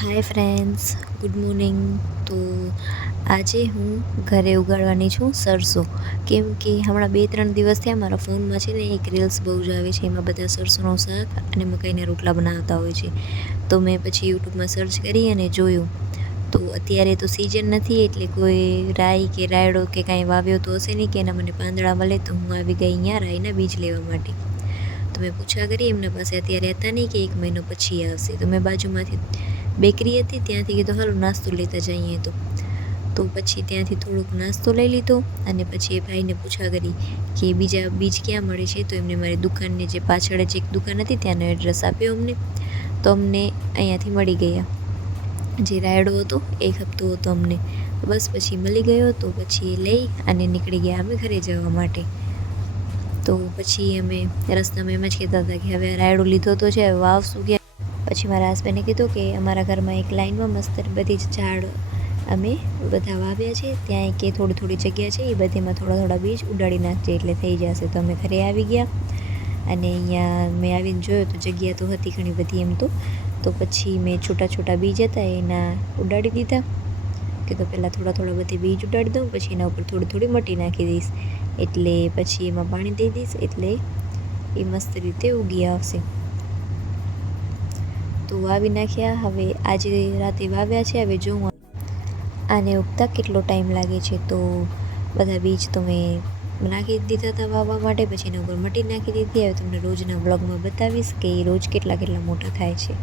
Hi friends, good morning. તો આજે હું ઘરે ઉગાડવાની છું સરસો. કેમ કે હમણાં 2-3 દિવસ થયા મારા ફોનમાં છે ને એક રીલ્સ બહુ જ આવે છે, એમાં બધા સરસોનું શાક અને મકાઈના રોટલા બનાવતા હોય છે. તો મેં પછી યુટ્યુબમાં સર્ચ કરી અને જોયું. તો અત્યારે તો સિઝન નથી, એટલે કોઈ રાઈ કે રાયડો કે કાંઈ વાવ્યો તો હશે નહીં, કે એના મને પાંદડા મળે. તો હું આવી ગઈ અહીંયા રાઈના બીજ લેવા માટે. તો મેં પૂછા કરી એમના પાસે, અત્યારે હતા નહીં કે 1 મહિનો પછી આવશે. તો મેં બાજુમાંથી બેકરી હતી ત્યાંથી કીધું હાલો નાસ્તો લેતા જઈએ. તો પછી ત્યાંથી થોડોક નાસ્તો લઈ લીધો અને પછી એ ભાઈને પૂછા કરી કે બીજા બીજ ક્યાં મળે છે. તો એમને મારી દુકાનની જે પાછળ જ એક દુકાન હતી ત્યાંનો એડ્રેસ આપ્યો અમને. તો અમને અહીંયાથી મળી ગયા. જે રાયડો હતો 1 હપ્તો હતો અમને. બસ પછી મળી ગયો. તો પછી લઈ અને નીકળી ગયા અમે ઘરે જવા માટે. તો પછી અમે રસ્તામાં એમ જ કહેતા હતા કે હવે રાયડો લીધો તો છે, હવે વાવશું ક્યાં. પછી મારા હસબન્ડે કીધું કે અમારા ઘરમાં એક લાઈનમાં મસ્ત બધી જ ઝાડ અમે બધા વાવ્યા છે, ત્યાં કે થોડી થોડી જગ્યા છે, એ બધીમાં થોડા થોડા બીજ ઉડાડી નાખજે એટલે થઈ જશે. તો અમે ઘરે આવી ગયા અને અહીંયા મેં આવીને જોયો તો જગ્યા તો હતી ઘણી બધી એમ તો પછી મેં છોટા છોટા બીજ હતા એના ઉડાડી દીધા. કે તો પહેલાં થોડા થોડા બધી બીજ ઉડાડી દઉં, પછી એના ઉપર થોડી થોડી મટી નાખી દઈશ, એટલે પછી એમાં પાણી દઈ દઈશ એટલે એ મસ્ત રીતે ઉગી આવશે. તો વાવી નાખ્યા. હવે આજે રાતે વાવ્યા છે, હવે જોઉં આને ઉગતા કેટલો ટાઈમ લાગે છે. તો બધા બીજ તો મેં નાખી દીધા હતા વાવવા માટે, પછી એના ઉપર મટી નાખી દીધી. હવે તમને રોજના વ્લોગમાં બતાવીશ કે રોજ કેટલા મોટા થાય છે.